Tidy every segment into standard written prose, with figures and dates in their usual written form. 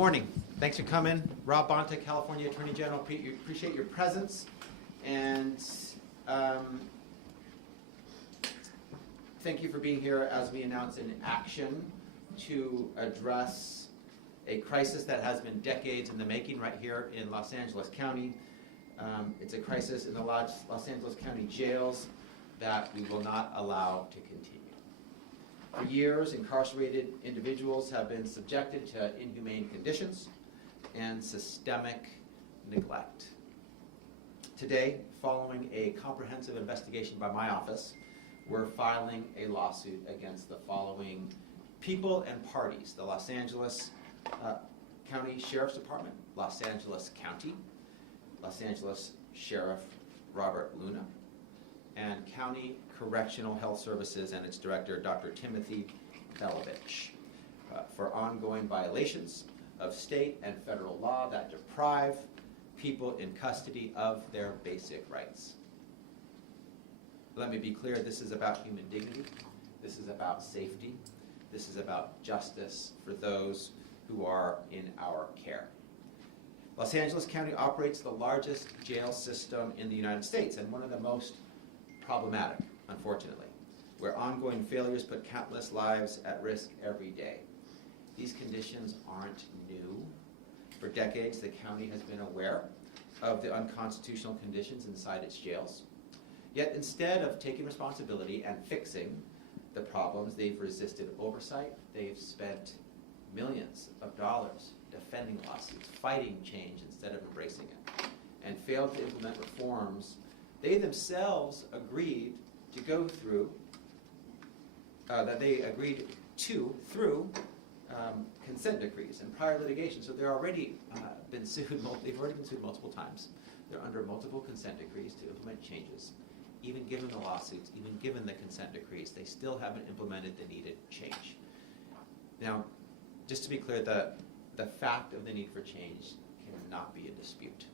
morning. Thanks for coming. Rob Bonta, California Attorney General. Appreciate your presence. And thank you for being here as we announce an action to address a crisis that has been decades in the making right here in Los Angeles County. It's a crisis in the Los Angeles County jails that we will not allow to continue. For years, incarcerated individuals have been subjected to inhumane conditions and systemic neglect. Today, following a comprehensive investigation by my office, we're filing a lawsuit against the following people and parties: the Los Angeles County Sheriff's Department, Los Angeles County, Los Angeles Sheriff Robert Luna, and County Correctional Health Services and its director, Dr. Timothy Belovich, for ongoing violations of state and federal law that deprive people in custody of their basic rights. Let me be clear, this is about human dignity, this is about safety, this is about justice for those who are in our care. Los Angeles County operates the largest jail system in the United States and one of the most problematic, unfortunately, where ongoing failures put countless lives at risk every day. These conditions aren't new. For decades, the county has been aware of the unconstitutional conditions inside its jails. Yet instead of taking responsibility and fixing the problems, they've resisted oversight. They've spent millions of dollars defending lawsuits, fighting change instead of embracing it, and failed to implement reforms they themselves agreed to go through, through consent decrees and prior litigation. So they're already been sued. They've already been sued multiple times. They're under multiple consent decrees to implement changes. Even given the lawsuits, even given the consent decrees, they still haven't implemented the needed change. Now, just to be clear, the fact of the need for change cannot be in dispute.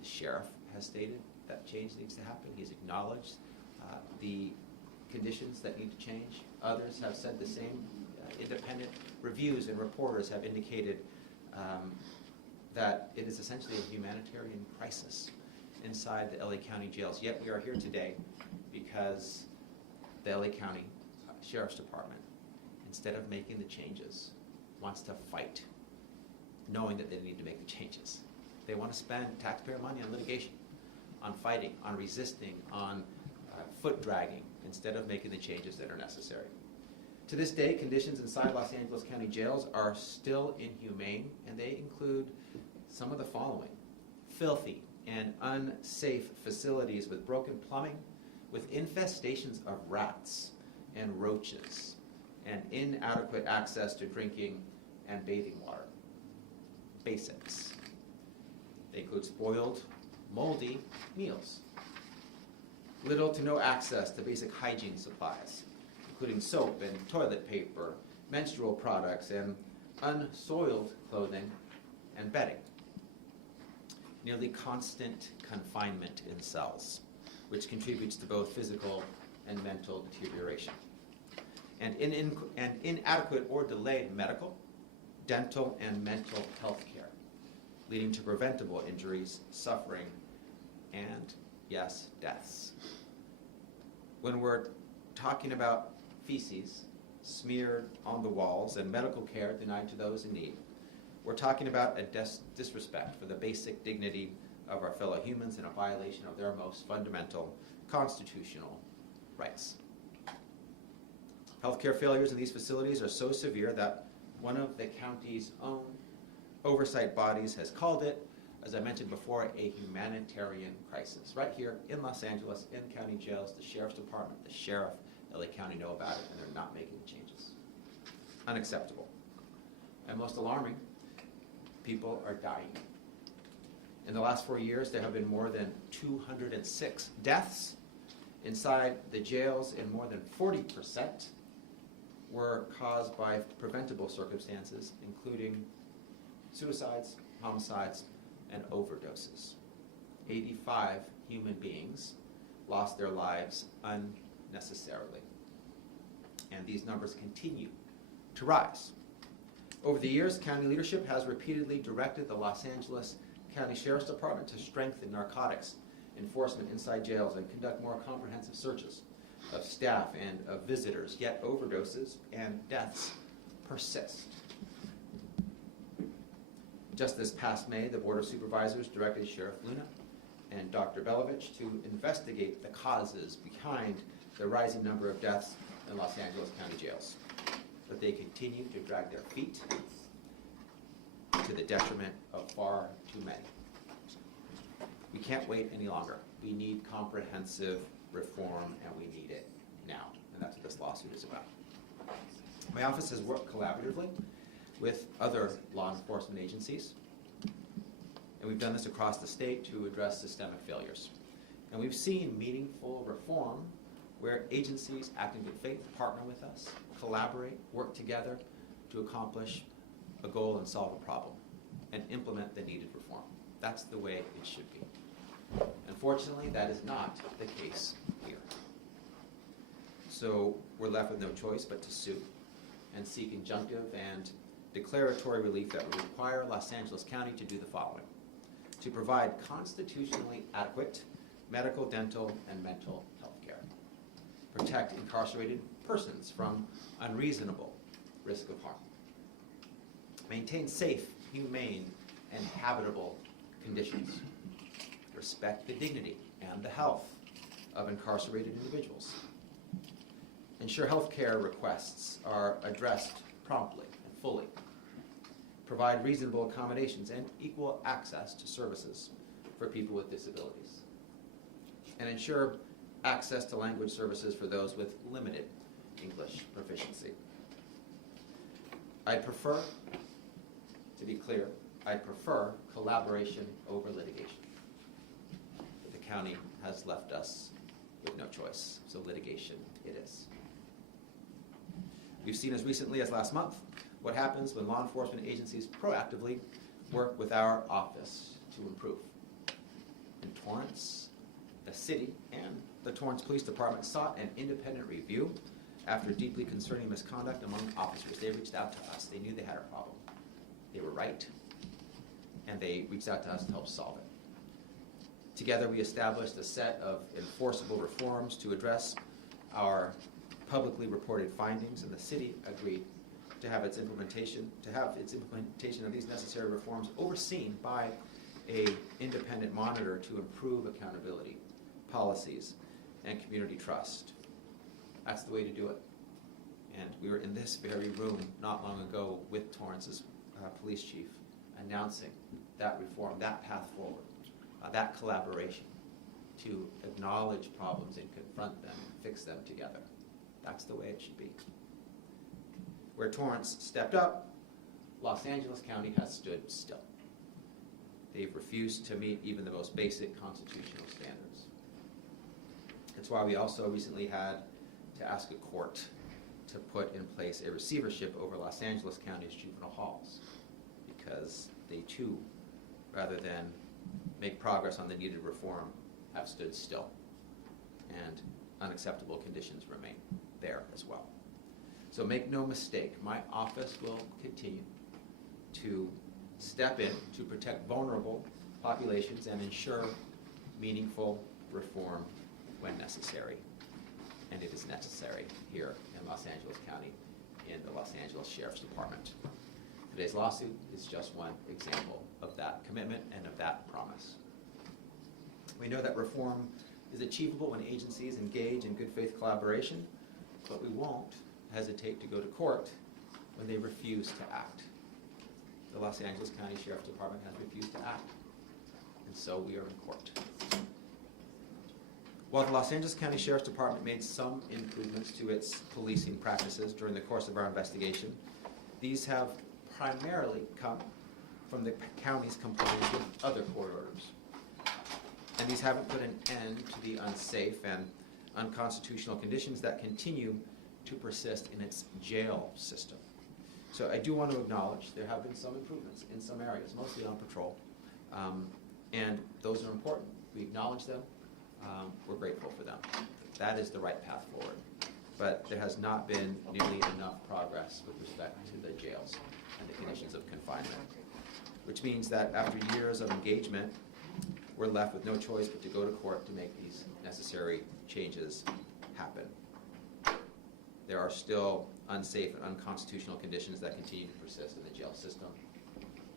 The sheriff has stated that change needs to happen. He's acknowledged the conditions that need to change. Others have said the same. Independent reviews and reporters have indicated that it is essentially a humanitarian crisis inside the LA County jails. Yet we are here today because the LA County Sheriff's Department, instead of making the changes, wants to fight, knowing that they need to make the changes. They want to spend taxpayer money on litigation, on fighting, on resisting, on foot dragging, instead of making the changes that are necessary. To this day, conditions inside Los Angeles County jails are still inhumane, and they include some of the following: filthy and unsafe facilities with broken plumbing, with infestations of rats and roaches, and inadequate access to drinking and bathing water. Basics. They include spoiled, moldy meals, little to no access to basic hygiene supplies, including soap and toilet paper, menstrual products, and unsoiled clothing and bedding. Nearly constant confinement in cells, which contributes to both physical and mental deterioration. And inadequate or delayed medical, dental, and mental health care, leading to preventable injuries, suffering, and, yes, deaths. When we're talking about feces smeared on the walls and medical care denied to those in need, we're talking about a disrespect for the basic dignity of our fellow humans and a violation of their most fundamental constitutional rights. Healthcare failures in these facilities are so severe that one of the county's own oversight bodies has called it, as I mentioned before, a humanitarian crisis. Right here in Los Angeles, in county jails, the Sheriff's Department, the Sheriff, LA County know about it, and they're not making changes. Unacceptable. And most alarming, people are dying. In the last 4 years, there have been more than 206 deaths inside the jails, and more than 40% were caused by preventable circumstances, including suicides, homicides, and overdoses. 85 human beings lost their lives unnecessarily. And these numbers continue to rise. Over the years, county leadership has repeatedly directed the Los Angeles County Sheriff's Department to strengthen narcotics enforcement inside jails and conduct more comprehensive searches of staff and of visitors, yet overdoses and deaths persist. Just this past May, the Board of Supervisors directed Sheriff Luna and Dr. Belovich to investigate the causes behind the rising number of deaths in Los Angeles County jails. But they continue to drag their feet to the detriment of far too many. We can't wait any longer. We need comprehensive reform, and we need it now. And that's what this lawsuit is about. My office has worked collaboratively with other law enforcement agencies, and we've done this across the state to address systemic failures. And we've seen meaningful reform where agencies act in good faith, partner with us, collaborate, work together to accomplish a goal and solve a problem, and implement the needed reform. That's the way it should be. Unfortunately, that is not the case here. So we're left with no choice but to sue and seek injunctive and declaratory relief that would require Los Angeles County to do the following: to provide constitutionally adequate medical, dental, and mental health care, protect incarcerated persons from unreasonable risk of harm, maintain safe, humane, and habitable conditions, respect the dignity and the health of incarcerated individuals, ensure health care requests are addressed promptly and fully, provide reasonable accommodations and equal access to services for people with disabilities, and ensure access to language services for those with limited English proficiency. I prefer, to be clear, I prefer collaboration over litigation. But the county has left us with no choice, so litigation it is. We've seen as recently as last month what happens when law enforcement agencies proactively work with our office to improve. In Torrance, the city and the Torrance Police Department sought an independent review after deeply concerning misconduct among officers. They reached out to us. They knew they had a problem. They were right, and they reached out to us to help solve it. Together, we established a set of enforceable reforms to address our publicly reported findings, and the city agreed to have its implementation of these necessary reforms overseen by an independent monitor to improve accountability, policies, and community trust. That's the way to do it. And we were in this very room not long ago with Torrance's police chief announcing that reform, that path forward, that collaboration to acknowledge problems and confront them and fix them together. That's the way it should be. Where Torrance stepped up, Los Angeles County has stood still. They've refused to meet even the most basic constitutional standards. That's why we also recently had to ask a court to put in place a receivership over Los Angeles County's juvenile halls, because they too, rather than make progress on the needed reform, have stood still, and unacceptable conditions remain there as well. So make no mistake, my office will continue to step in to protect vulnerable populations and ensure meaningful reform when necessary. And it is necessary here in Los Angeles County in the Los Angeles Sheriff's Department. Today's lawsuit is just one example of that commitment and of that promise. We know that reform is achievable when agencies engage in good faith collaboration, but we won't hesitate to go to court when they refuse to act. The Los Angeles County Sheriff's Department has refused to act, and so we are in court. While the Los Angeles County Sheriff's Department made some improvements to its policing practices during the course of our investigation, these have primarily come from the county's compliance with other court orders. And these haven't put an end to the unsafe and unconstitutional conditions that continue to persist in its jail system. So I do want to acknowledge there have been some improvements in some areas, mostly on patrol, and those are important. We acknowledge them. We're grateful for them. That is the right path forward. but there has not been nearly enough progress with respect to the jails and the conditions of confinement, which means that after years of engagement, we're left with no choice but to go to court to make these necessary changes happen. There are still unsafe and unconstitutional conditions that continue to persist in the jail system.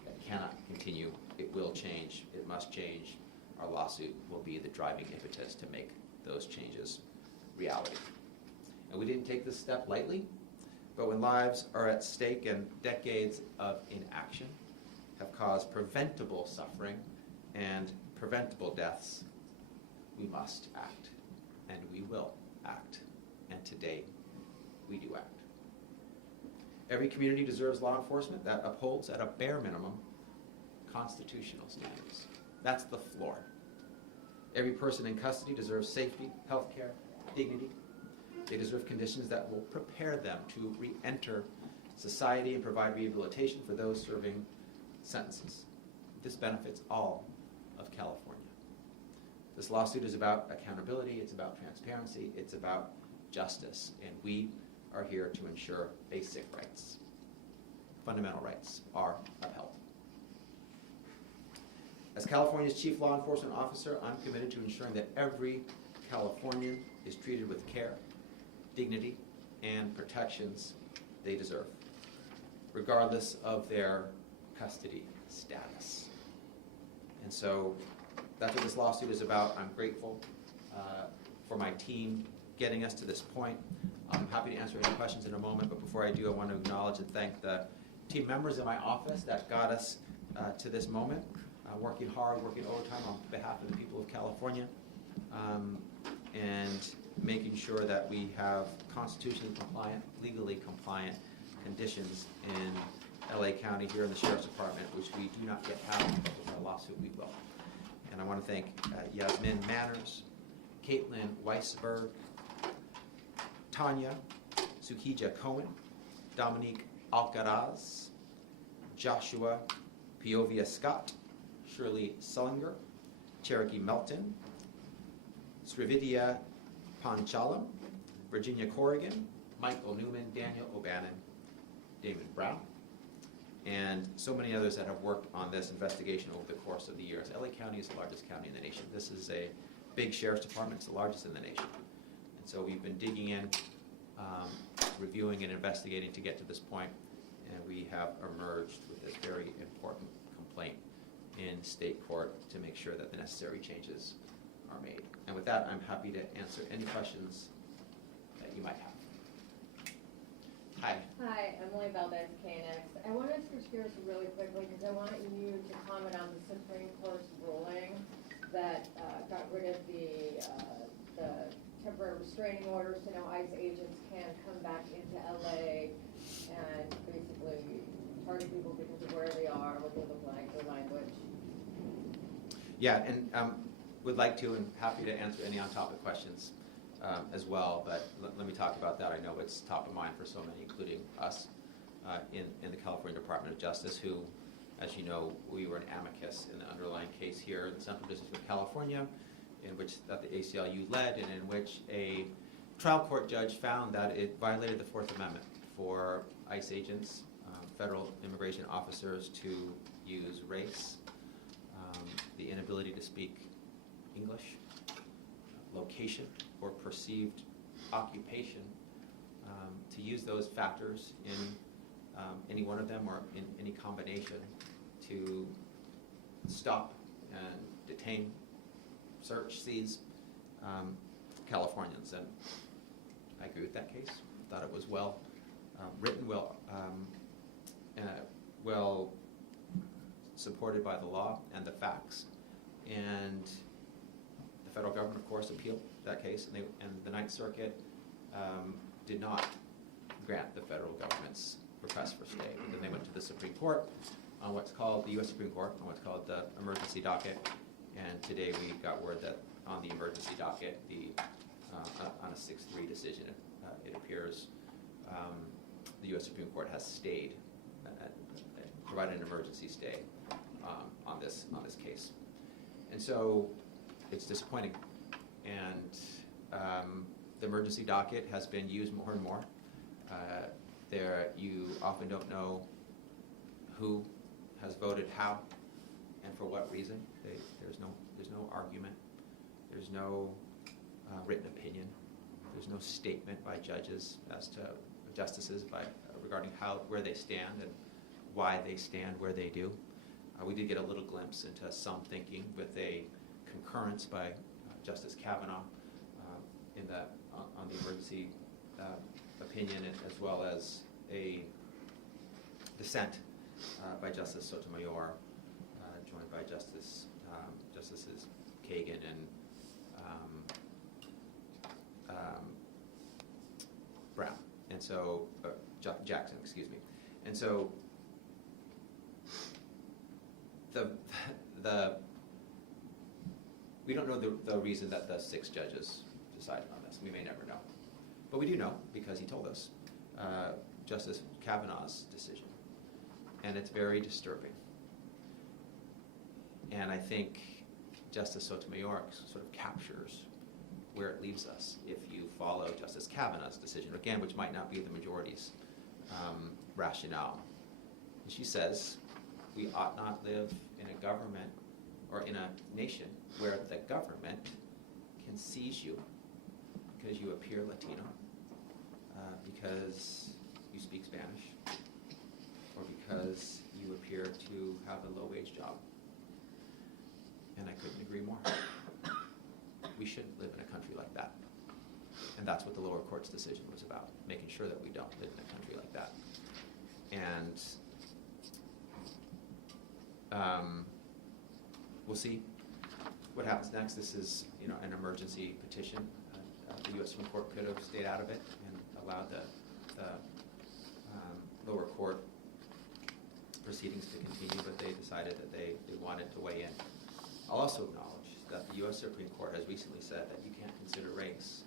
That cannot continue. It will change. It must change. Our lawsuit will be the driving impetus to make those changes reality. And we didn't take this step lightly, but when lives are at stake and decades of inaction have caused preventable suffering and preventable deaths, we must act, and we will act, and today we do act. Every community deserves law enforcement that upholds, at a bare minimum, constitutional standards. That's the floor. Every person in custody deserves safety, health care, dignity. They deserve conditions that will prepare them to re-enter society and provide rehabilitation for those serving sentences. This benefits all of California. This lawsuit is about accountability, it's about transparency, it's about justice, and we are here to ensure basic rights, fundamental rights, are upheld. As California's Chief Law Enforcement Officer, I'm committed to ensuring that every Californian is treated with care, dignity, and protections they deserve, regardless of their custody status. And so that's what this lawsuit is about. I'm grateful for my team getting us to this point. I'm happy to answer any questions in a moment, but before I do, I want to acknowledge and thank the team members in my office that got us to this moment, working hard, working overtime on behalf of the people of California, and making sure that we have constitutionally compliant, legally compliant conditions in LA County here in the Sheriff's Department, which we do not yet have, but with our lawsuit we will. And I want to thank Yasmin Manners, Caitlin Weisberg, Tanya Sukija Cohen, Dominique Alcaraz, Joshua Piovia Scott, Shirley Sullinger, Cherokee Melton, Srividya Panchalam, Virginia Corrigan, Michael Newman, Daniel O'Bannon, David Brown, and so many others that have worked on this investigation over the course of the years. LA County is the largest county in the nation. This is a big sheriff's department. It's the largest in the nation. And so we've been digging in, reviewing and investigating to get to this point, and we have emerged with this very important complaint in state court to make sure that the necessary changes are made. And with that, I'm happy to answer any questions that you might have. Hi. Hi, Emily Valdez, KNX. I want to switch gears really quickly because I want you to comment on the Supreme Court's ruling that got rid of the temporary restraining orders, so now ICE agents can come back into LA and basically target people because of where they are, what they look like, their language. Yeah, and would like to and happy to answer any on-topic questions as well, but let me talk about that. I know it's top of mind for so many, including us in the California Department of Justice, who, as you know, we were an amicus in the underlying case here in the Central District of California, in which that the ACLU led, and in which a trial court judge found that it violated the Fourth Amendment for ICE agents, federal immigration officers, to use race, the inability to speak English, location, or perceived occupation, to use those factors in any one of them or in any combination to stop and detain, search, seize Californians. And I agree with that case. Thought it was well written, well supported by the law and the facts. And the federal government, of course, appealed that case, and the Ninth Circuit did not grant the federal government's request for stay. And then they went to the Supreme Court on what's called, the U.S. Supreme Court, on what's called the emergency docket. And today we got word that on the emergency docket, on a 6-3 decision, it appears the U.S. Supreme Court has stayed, provided an emergency stay on this case. And so it's disappointing. And the emergency docket has been used more and more. You often don't know who has voted how and for what reason. There's no argument. There's no written opinion. There's no statement by judges as to justices regarding where they stand and why they stand where they do. We did get a little glimpse into some thinking with a concurrence by Justice Kavanaugh on the emergency opinion, as well as a dissent by Justice Sotomayor, joined by Justices Kagan and Brown, and so Jackson, excuse me, and so we don't know the reason that the 6 judges decided on this. We may never know, but we do know because he told us Justice Kavanaugh's decision, and it's very disturbing. And I think Justice Sotomayor sort of captures where it leaves us if you follow Justice Kavanaugh's decision, again, which might not be the majority's rationale. And she says, we ought not live in a government or in a nation where the government can seize you because you appear Latino, because you speak Spanish, or because you appear to have a low-wage job. And I couldn't agree more. We shouldn't live in a country like that. And that's what the lower court's decision was about, making sure that we don't live in a country like that. And we'll see what happens next. This is, an emergency petition. The U.S. Supreme Court could have stayed out of it and allowed the lower court proceedings to continue, but they decided that they wanted to weigh in. I'll also acknowledge that the U.S. Supreme Court has recently said that you can't consider race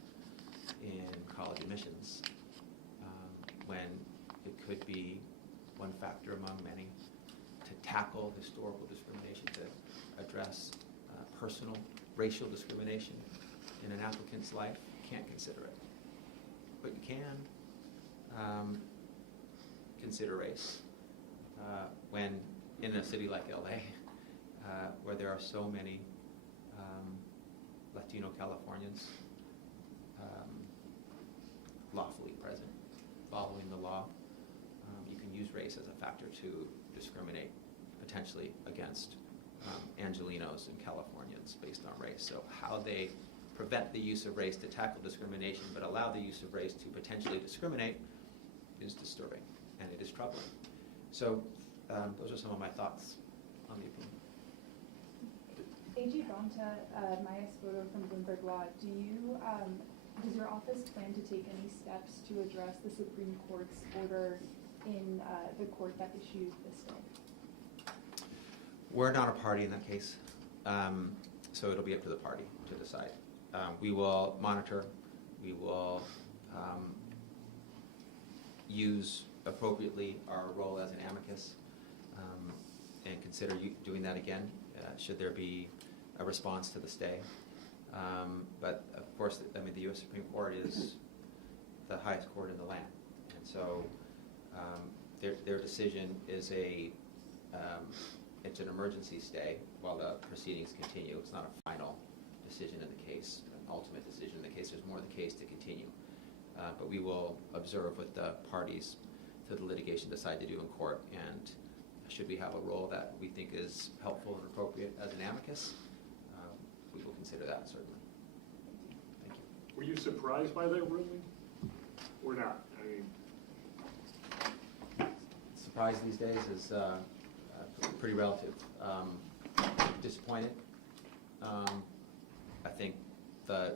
in college admissions when it could be one factor among many to tackle historical discrimination, to address personal racial discrimination in an applicant's life. You can't consider it. But you can consider race when in a city like LA, where there are so many Latino Californians lawfully present, following the law. You can use race as a factor to discriminate potentially against Angelenos and Californians based on race. So how they prevent the use of race to tackle discrimination but allow the use of race to potentially discriminate is disturbing, and it is troubling. So those are some of my thoughts on the opinion. AG Bonta, Maya Spoto from Bloomberg Law. Does your office plan to take any steps to address the Supreme Court's order in the court that issued this stay? We're not a party in that case, so it'll be up to the party to decide. We will monitor. We will use appropriately our role as an amicus and consider doing that again should there be a response to the stay. But of course, the U.S. Supreme Court is the highest court in the land, and so their decision is it's an emergency stay while the proceedings continue. It's not a final decision in the case, an ultimate decision in the case. There's more of the case to continue. But we will observe what the parties to the litigation decide to do in court, and should we have a role that we think is helpful and appropriate as an amicus, we will consider that, certainly. Thank you. Were you surprised by that ruling, or not? Surprise these days is pretty relative. Disappointed. I think the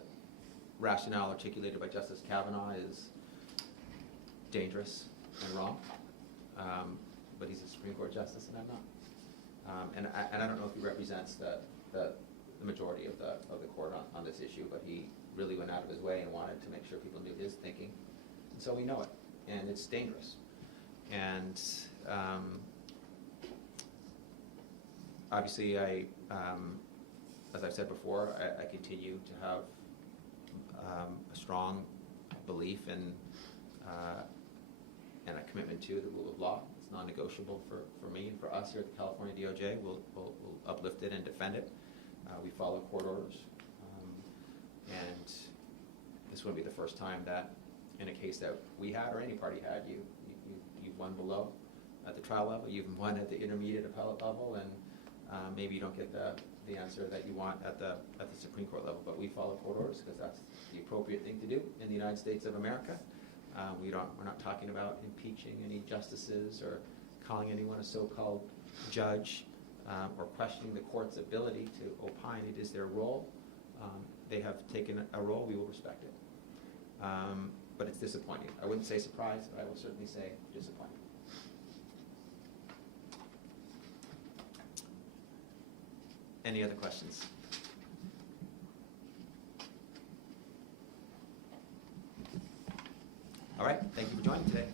rationale articulated by Justice Kavanaugh is dangerous and wrong, but he's a Supreme Court justice and I'm not. And I don't know if he represents the majority of the court on this issue, but he really went out of his way and wanted to make sure people knew his thinking, and so we know it, and it's dangerous. And obviously, as I've said before, I continue to have a strong belief in and a commitment to the rule of law. It's non-negotiable for me and for us here at the California DOJ. We'll uplift it and defend it. We follow court orders. And this wouldn't be the first time that in a case that we had or any party had, you've won below at the trial level, you've won at the intermediate appellate level, and maybe you don't get the answer that you want at the Supreme Court level, but we follow court orders because that's the appropriate thing to do in the United States of America. We're not talking about impeaching any justices or calling anyone a so-called judge or questioning the court's ability to opine. It is their role. They have taken a role. We will respect it. But it's disappointing. I wouldn't say surprised, but I will certainly say disappointing. Any other questions? All right. Thank you for joining today.